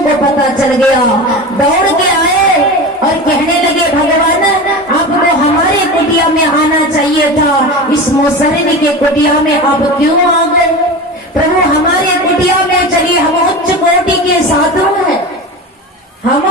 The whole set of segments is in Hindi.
ऋषियों को पता चल गया, दौड़ के आए और कहने लगे भगवान आपको हमारे कुटिया में आना चाहिए था, इस मोसहरी के कुटिया में आप क्यों आ गए? प्रभु हमारे कुटिया में चलिए, हम उच्च कोटि के साधु हैं, हम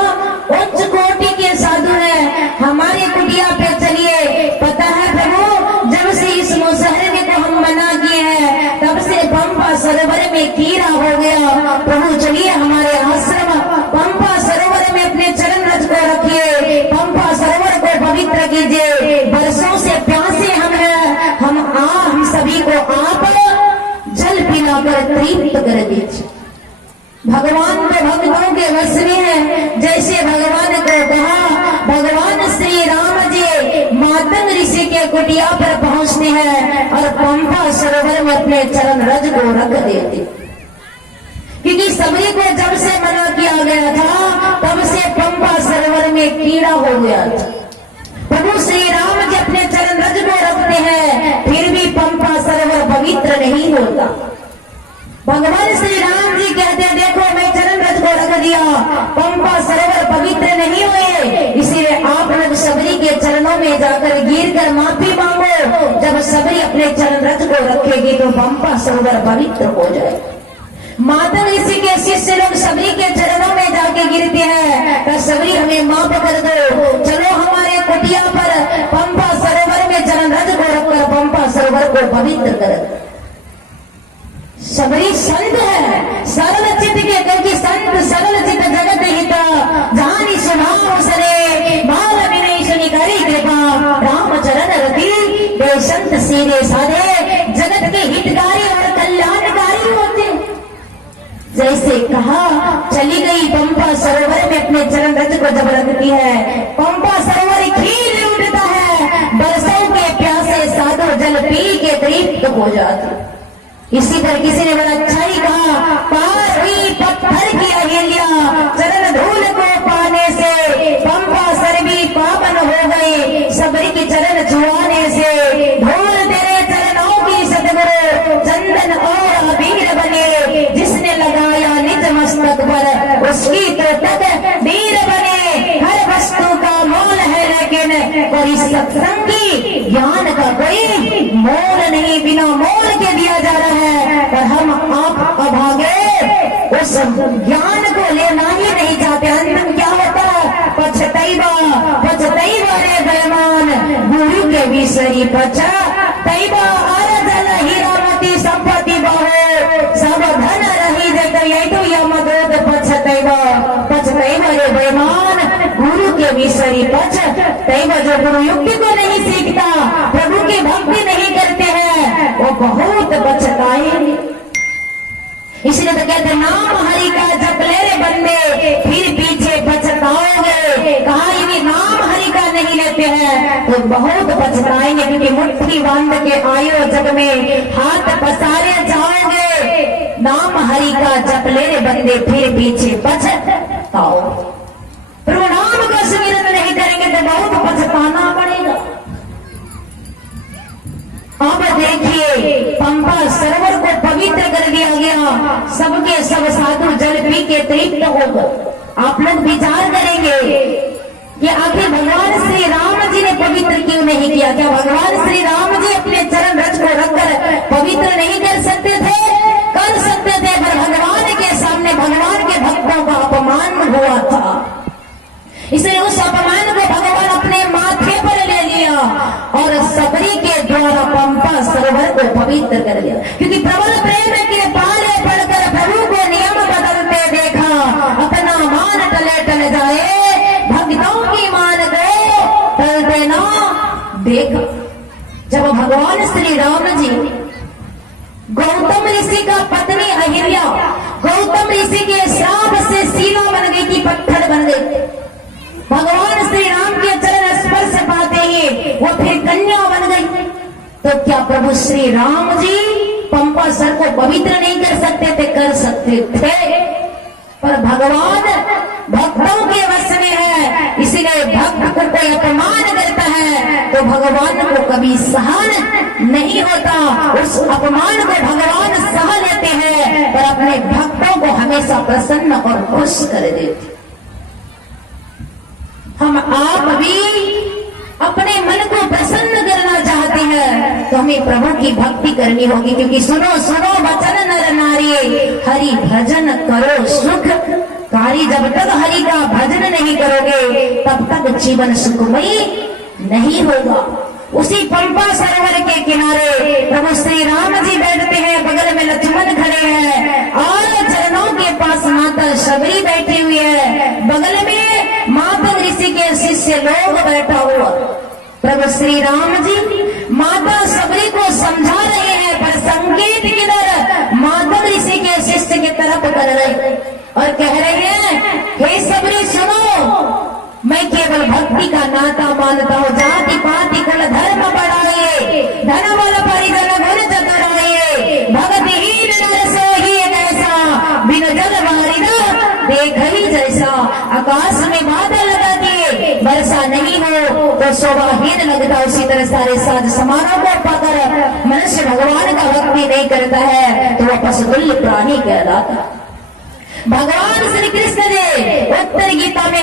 उच्च कोटि के साधु हैं, हमारे कुटिया पे चलिए। पता है प्रभु जब से इस मोसहरी को हम मना किए हैं तब से पंपा सरोवर में कीड़ा हो गया। प्रभु चलिए हमारे आश्रम पंपा सरोवर में अपने चरण रज को रखिए, पंपा सरोवर को पवित्र कीजिए। वर्षों से प्यासे हम हैं, हम सभी को आप जल पिलाकर तृप्त कर दीजिए। भगवान तो भक्तों के वश में है, जैसे भगवान को कहा, भगवान श्री राम जी मातंग ऋषि के कुटिया पर पहुंचते हैं और पंपा सरोवर में अपने चरण रज को रख देते, क्योंकि सबरी को जब से मना किया गया था तब से पंपा सरोवर में कीड़ा हो गया था। प्रभु श्री राम जी अपने चरण रज को रखते हैं, फिर भी पंपा सरोवर पवित्र नहीं होता। भगवान श्री राम जी कहते हैं देखो मैं चरण रज को रख दिया, पंपा सरोवर पवित्र नहीं हुए, इसीलिए आप लोग सबरी के चरणों में जाकर गिर कर माफी मांगो। जब सबरी अपने चरण रज को रखेगी तो पंपा सरोवर पवित्र हो जाए। माता ऋषि के शिष्य लोग सबरी के चरणों में जाके गिरते हैं, तो सबरी हमें माफ कर दो, चलो हमारे कुटिया पर पंपा सरोवर में चरण रज को रखकर पंपा सरोवर को पवित्र कर दो। सबरी संत है, सरल चित्त के, क्योंकि संत सरल चित्त जगत हिता, जानी स्वभाव सरे बाल विनय सुनि करी कृपा, राम चरण रति वे संत सीधे साधे, जगत के हितकारी और कल्याणकारी होते। जैसे कहा चली गई पंपा सरोवर में अपने चरण रज को जब रखती है, पंपा सरोवर खील उठता है, बरसों के प्यासे साधु जल पी के तृप्त हो जाते। इसी पर किसी ने बड़ा अच्छा ही कहा, पार हुई पत्थर की अहिल्या, चरण धूल को पाने से पंपा सर भी पावन हो गए, सबरी की चरण छुआने से धूल तेरे चरणों की सतगुरु चंदन और अबीर बने, जिसने लगाया निज मस्तक पर उसकी तो तक वीर बने। हर वस्तु का मोल है लेकिन कोई सत्संगी ज्ञान का कोई मोल नहीं, बिना मोल के दिया जा रहा है, पर हम आप अभागे उस ज्ञान को लेना ही नहीं चाहते। अंत क्या होता है? पछतैबा पछतैबा रे बेईमान, गुरु के विषयी पछतैबा, अरजन हीरामती संपत्ति बाहो, सब धन रही जत यही तो यमदूत पछतैबा पछतैबा रे बेईमान, गुरु के विषयी पछतैबा। जो गुरु युक्ति को नहीं सीखता, प्रभु की भक्ति नहीं करते हैं, वो बहुत पछताएंगे। इसलिए तो कहते नाम हरि का जप ले रे बंदे, फिर पीछे पछताओगे। कहा ये नाम हरि का नहीं लेते हैं तो बहुत पछताएंगे, क्योंकि मुट्ठी बांध के आयो जग में हाथ पसारे जाओगे। नाम हरि का जप ले रे बंदे, फिर पीछे पछताओ। प्रभु नाम का सुमिरन नहीं करेंगे तो बहुत पछताना पड़ेगा। अब देखिए पंपा सरोवर को पवित्र कर दिया गया, सबके सब साधु जल पी के तृप्त हो गए। आप लोग विचार करेंगे कि आखिर भगवान श्री राम जी ने पवित्र क्यों नहीं किया? क्या भगवान श्री राम जी अपने चरण रज को रखकर पवित्र नहीं कर सकते थे? कर सकते थे, पर भगवान के सामने भगवान के भक्तों का अपमान हुआ था, इसलिए उस अपमान को भगवान अपने माथे पर ले लिया और सबरी के द्वारा पंपा सरोवर को पवित्र कर दिया। क्योंकि प्रबल प्रेम के पाले पड़कर प्रभु को नियम बदलते देखा, अपना मान टले टल जाए, भक्तों की मान गए टलते ना देखा। जब भगवान श्री राम जी गौतम ऋषि का पत्नी अहिल्या गौतम ऋषि के श्राप से सीला बन गई थी, पत्थर बन गई, भगवान श्री राम के चरण स्पर्श पाते ही वो फिर कन्या बन गई, तो क्या प्रभु श्री राम जी पंपा सर को पवित्र नहीं कर सकते थे? कर सकते थे, पर भगवान भक्तों के वश में है, इसीलिए भक्त को कोई अपमान करता है तो तो भगवान को कभी सहन नहीं होता। उस अपमान को भगवान सह लेते हैं पर अपने भक्तों को हमेशा प्रसन्न और खुश कर देते। हम आप भी अपने मन को प्रसन्न करना चाहते हैं तो हमें प्रभु की भक्ति करनी होगी, क्योंकि सुनो सुनो वचन नर नारी, हरि भजन करो सुख कारी। जब तक हरि का भजन नहीं करोगे तब तक जीवन सुखमयी नहीं होगा। उसी पंपा सरोवर के किनारे प्रभु श्री राम जी बैठते हैं, बगल में लक्ष्मण खड़े हैं और चरणों के पास माता शबरी बैठी हुई है, बगल में माता ऋषि के शिष्य लोग बैठा हुआ। प्रभु श्री राम जी माता शबरी को समझा रहे हैं पर संकेत किधर माता ऋषि के शिष्य की तरफ कर रहे और कह रहे हैं, हे शबरी सुनो, मैं केवल भक्ति का नाता मानता हूँ। जाति पाति कुल धर्म बढ़ाइए, धन बल परिजन गुण चतुराइए, भक्तिहीन नर सोही ऐसा, बिन जल वारिदा देख ही जैसा। आकाश में बादल लगा दिए वर्षा नहीं हो तो शोभाहीन लगता, उसी तरह सारे साज समानों को पाकर मनुष्य भगवान का भक्ति नहीं करता है तो वह पशुतुल्य प्राणी कहलाता। भगवान श्री कृष्ण जी उत्तर गीता में